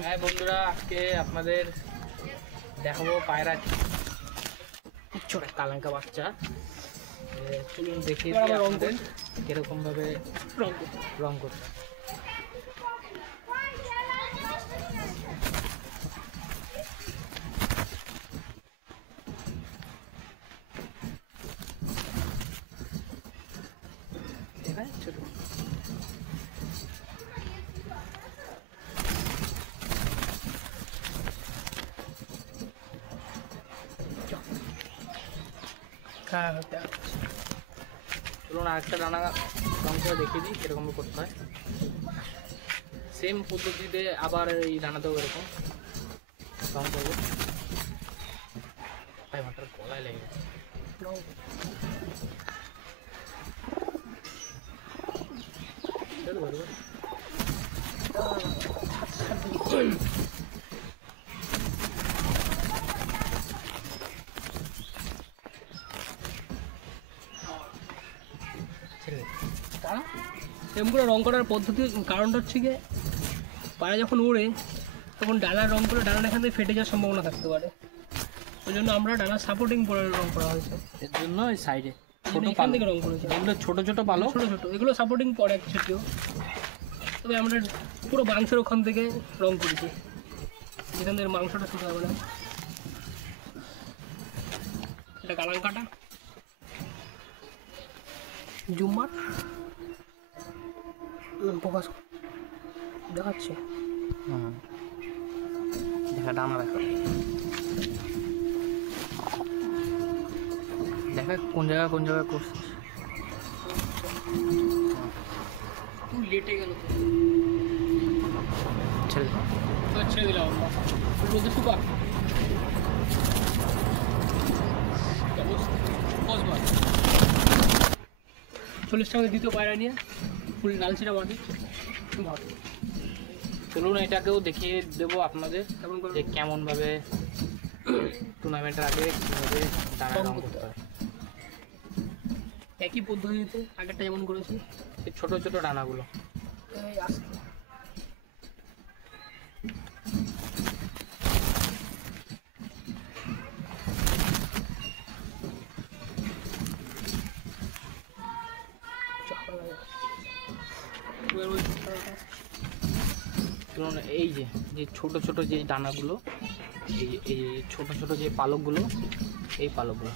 হ্যাঁ বন্ধুরা, আজকে আপনাদের দেখাবো পায়রা ছোট কালাঙ্কা বাচ্চা। চলুন দেখিয়ে দিই আপনাদের কিরকম ভাবে রং করতে। ছোট চলুন আরেকটা ডানা রং করে দেখিয়ে দিই কিরকম করতে হয়। সেম পদ্ধতিতে আবার এই ডানাতেও এরকম রং করবো। ভাই মাথার গলায় লেগে গেছে। এরকম করে রং করার পদ্ধতি কারণটা হচ্ছে গিয়ে পায়রা যখন উড়ে তখন ডানার রং করে ডানার এখান থেকে ফেটে যাওয়ার সম্ভাবনা থাকতে পারে। ওই জন্য আমরা ডানার সাপোর্টিং করে রং করা হয়েছে। এর জন্য এই সাইডে ছোট এখান থেকে রং করেছি। এগুলো ছোট ছোট পালক, ছোটো ছোটো এগুলো সাপোর্টিং পরে একসাথেও, তবে আমরা পুরো মাংসের ওখান থেকে রং করেছি, যেখান থেকে মাংসটা শুরু হবে না। এটা কালাঙ্কাটা জুম্মার ফোকাস দেখাচ্ছে। দেখা ডানা দেখা দেখা কোন জায়গায় করছিস। লেটে গেল ছেড়ে ছেড়ে দিলাম আমরা বলতে সুপার 40 টাকা দ্বিতীয় পায়রা নিয়ে ফুল লালচিরা মাটি। চলুন এটাকেও দেখিয়ে দেবো আপনাদের যে কেমন ভাবে টুর্নামেন্টের আগে কীভাবে ডানা রং করতে হয়। একই পদ্ধতিতে আগেরটা যেমন করেছি, এই ছোট ছোট ডানাগুলো এই যে ছোট ছোট যে ডানাগুলো, এই ছোট ছোট যে পালকগুলো, এই পালকগুলো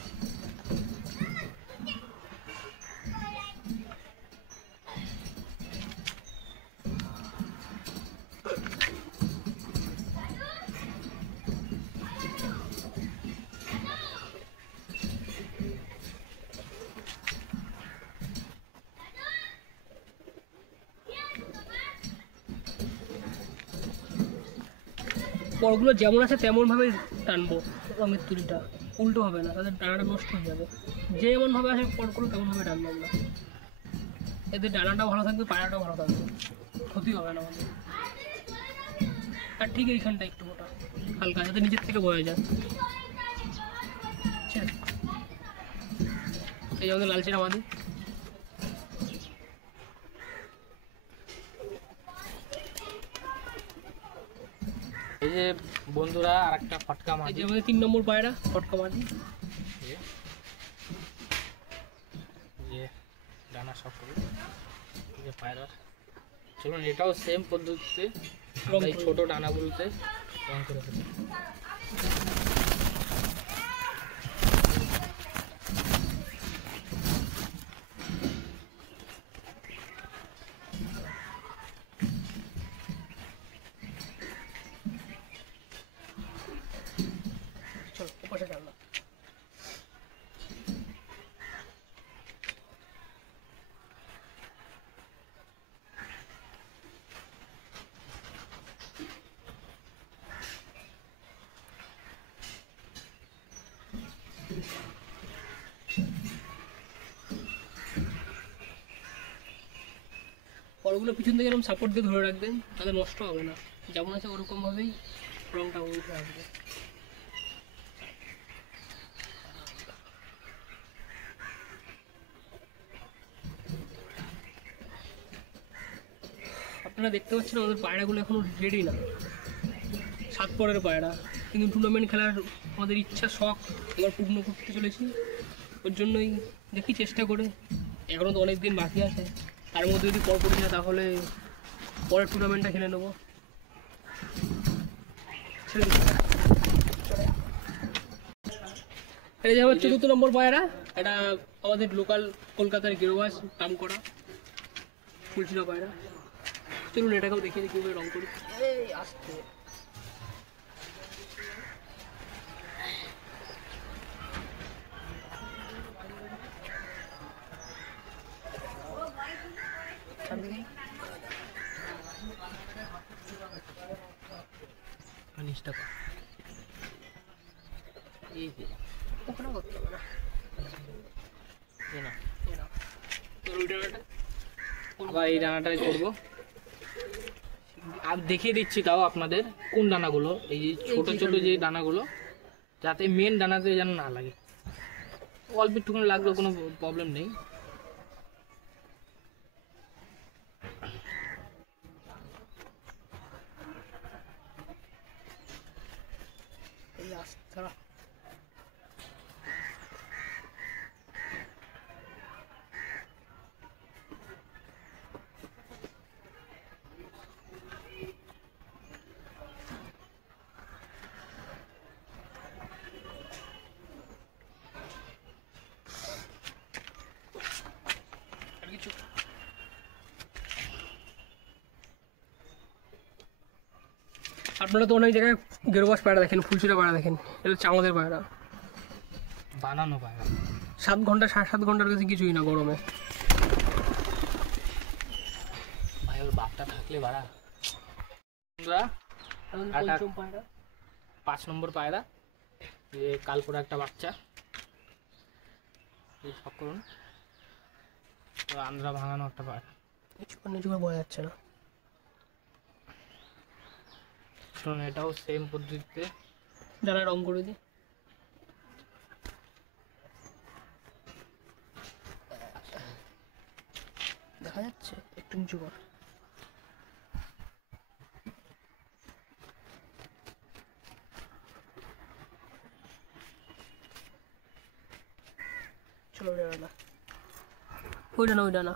পরগুলো যেমন আছে তেমনভাবে টানবো। রঙের তুলিটা উল্টো হবে না, তাদের ডানাটা নষ্ট হয়ে যাবে। যেমনভাবে আছে পরগুলো তেমনভাবে টানবো আমরা, এতে ডানাটাও ভালো থাকবে, পায়রাটাও ভালো থাকবে, ক্ষতি হবে না আমাদের। আর ঠিক এইখানটা একটু মোটা হালকা, যাতে নিচের থেকে বয়ে যায়। এই আমাদের লালচিরা মাদি। এই যে বন্ধুরা আরেকটা ফটকা মাদি, এই যে আমাদের 3 নম্বর পায়রা ফটকা মাদি। যে ডানা সব করে যে পায়রা। চলুন এটাও সেম পদ্ধতিতে এই ছোট ডানাগুলোতে রং করে ফেলি। চলো ওপাশে টানলাম। পরগুলো পিছন থেকে এরকম সাপোর্ট দিয়ে ধরে রাখবেন, তাহলে নষ্ট হবে না। যেমন আছে ওরকমভাবেই রংটা উঠে আসবে। আপনারা দেখতে পাচ্ছেন আমাদের পায়রাগুলো এখনো রেডি না। সাত পরের পায়রা, কিন্তু টুর্নামেন্ট খেলার আমাদের ইচ্ছা শখ এবার পূর্ণ করতে চলেছি। ওর জন্যই দেখি চেষ্টা করে, এখনও তো অনেক দিন বাকি আছে, তার মধ্যে যদি পর পড়ি না তাহলে পরের টুর্নামেন্টটা খেলে নেবো। এটা যে আমার ৪র্থ নম্বর পায়রা, এটা আমাদের লোকাল কলকাতার গেরোয়াস নাম করা ফুলচিনা পায়রা। চলুন এটাকেও দেখিয়ে দিই কীভাবে রং করি। এই আসতে ওখানে করতে হবে না। আবার এই ডানাটাই করবো। আর দেখিয়ে দিচ্ছি তাও আপনাদের কোন দানাগুলো, এই যে ছোট ছোট যে দানাগুলো, যাতে মেন দানাতে যেন না লাগে। অল্প একটুখানি লাগলেও কোনো প্রবলেম নেই। এই আস্থা কিছু আপনারা তো অনেক জায়গায় গেরোবাস পায়রা দেখেন, ফুলচিরা পায়রা দেখেন, এটা হচ্ছে আমাদের পায়রা। বানানো পায়রা 7 ঘন্টা 7.5 ঘন্টার কাছে কিছুই না গরমে। ভাই ওর বাপটা থাকলে বাড়া। পঞ্চম পায়রা 5 নম্বর পায়রা, যে কালপুরা একটা বাচ্চা, এই সব করুন। আন্দ্রা ভাঙানো একটা পায়রা, নিচু করে বোঝা যাচ্ছে না। শুনুন এটাও সেম পদ্ধতিতে যারা রং করে দিই, দেখা যাচ্ছে একটু নিচু কর। চলো ডানা, ওই ডানা, ওই ডানা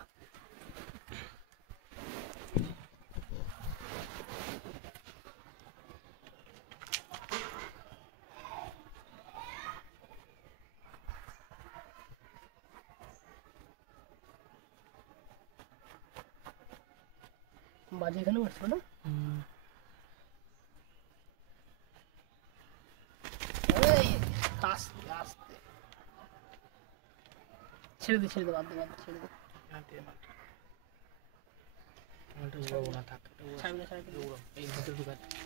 বাজে এখানে মারছিল না। আস্তে আস্তে ছেড়ে দে, ছেড়ে দে, বাদ দে, বাদ দে, ছেড়ে দে। উড়াবো না, থাক ছাড়বি না, ছাড়বি না। এই ভিতরে ঢুকাচ্ছে।